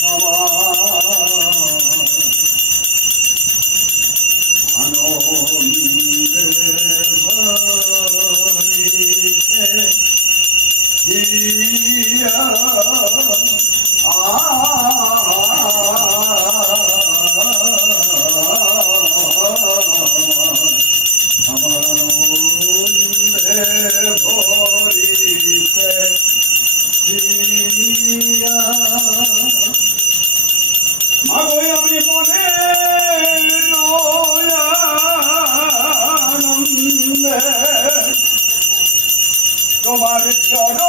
আমার I'm a your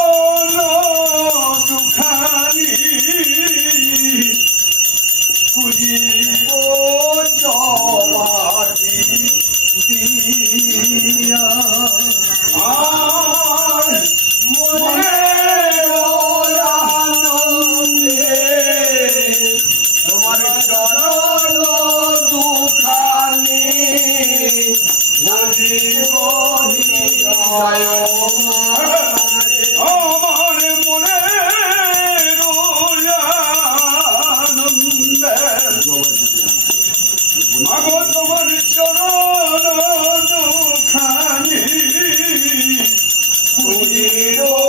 Lord.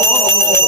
Oh.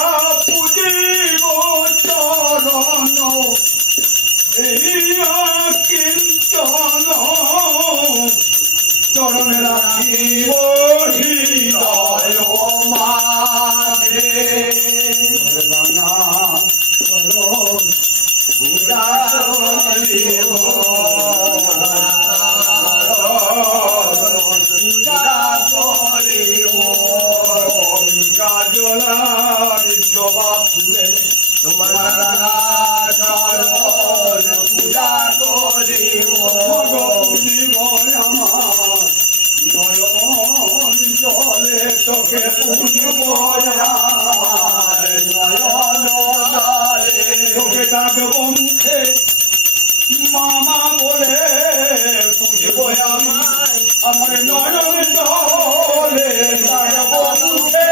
চরণ জবা ফুলে তোমার চরণ পূজা করে জীব আমার। নয়ন জলে তোকে পুজব নয়ন জলে তোকে ডাকব মুখে। মামা বলে পুজব আমার আমার নয়ন জলে ডাকব মুখে।